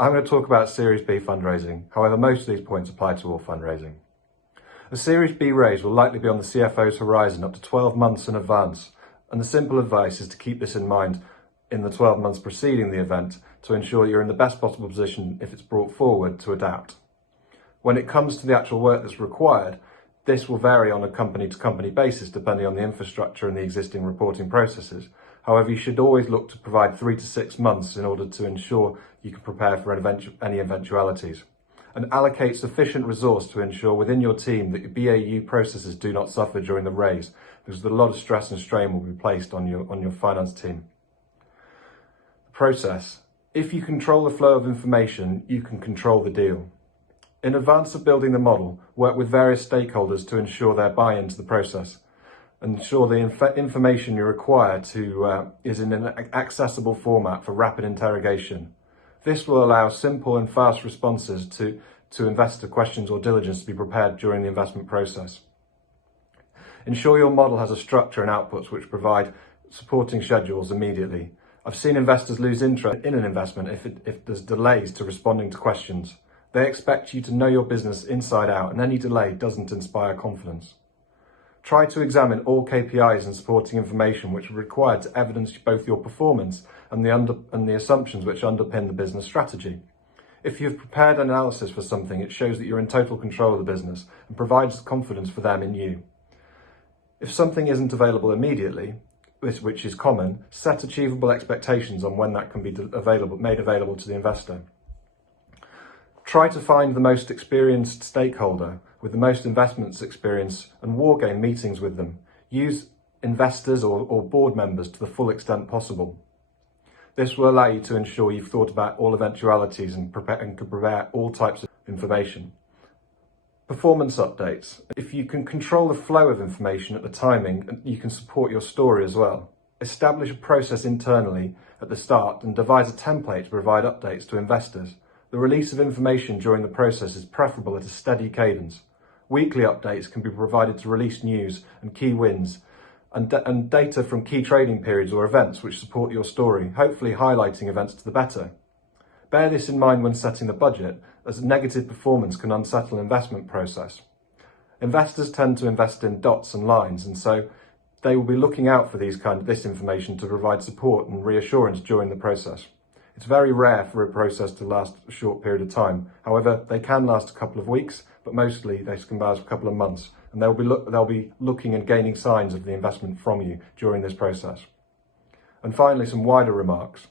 I'm going to talk about Series B fundraising. However, most of these points apply to all fundraising. A Series B raise will likely be on the CFO's horizon up to 12 months in advance, and the simple advice is to keep this in mind in the 12 months preceding the event to ensure you're in the best possible position if it's brought forward to adapt. When it comes to the actual work that's required, this will vary on a company-to-company basis depending on the infrastructure and the existing reporting processes. However, you should always look to provide 3 to 6 months in order to ensure you can prepare for any eventualities. And allocate sufficient resource to ensure within your team that your BAU processes do not suffer during the raise, because a lot of stress and strain will be placed on your finance team. Process. If you control the flow of information, you can control the deal. In advance of building the model, work with various stakeholders to ensure their buy-in to the process. Ensure the information you require is in an accessible format for rapid interrogation. This will allow simple and fast responses to investor questions or diligence to be prepared during the investment process. Ensure your model has a structure and outputs which provide supporting schedules immediately. I've seen investors lose interest in an investment if there's delays to responding to questions. They expect you to know your business inside out, and any delay doesn't inspire confidence. Try to examine all KPIs and supporting information which are required to evidence both your performance and the assumptions which underpin the business strategy. If you've prepared an analysis for something, it shows that you're in total control of the business and provides confidence for them in you. If something isn't available immediately, which is common, set achievable expectations on when that can be made available to the investor. Try to find the most experienced stakeholder with the most investments experience and wargame meetings with them. Use investors or board members to the full extent possible. This will allow you to ensure you've thought about all eventualities and can prepare all types of information. Performance updates. If you can control the flow of information at the timing, you can support your story as well. Establish a process internally at the start and devise a template to provide updates to investors. The release of information during the process is preferable at a steady cadence. Weekly updates can be provided to release news and key wins and data from key trading periods or events which support your story, hopefully highlighting events to the better. Bear this in mind when setting the budget, as negative performance can unsettle an investment process. Investors tend to invest in dots and lines, and so they will be looking out for this information to provide support and reassurance during the process. It's very rare for a process to last a short period of time. However, they can last a couple of weeks, but mostly they can last a couple of months, and they'll be looking and gaining signs of the investment from you during this process. And finally, some wider remarks.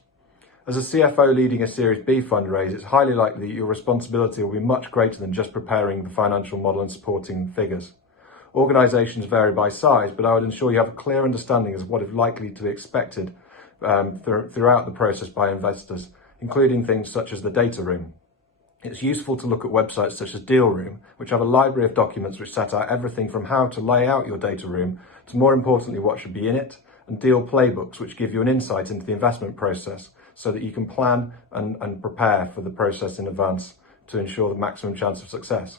As a CFO leading a Series B fundraise, it's highly likely that your responsibility will be much greater than just preparing the financial model and supporting figures. Organisations vary by size, but I would ensure you have a clear understanding of what is likely to be expected throughout the process by investors, including things such as the data room. It's useful to look at websites such as Deal Room, which have a library of documents which set out everything from how to lay out your data room to, more importantly, what should be in it, and deal playbooks which give you an insight into the investment process so that you can plan and prepare for the process in advance to ensure the maximum chance of success.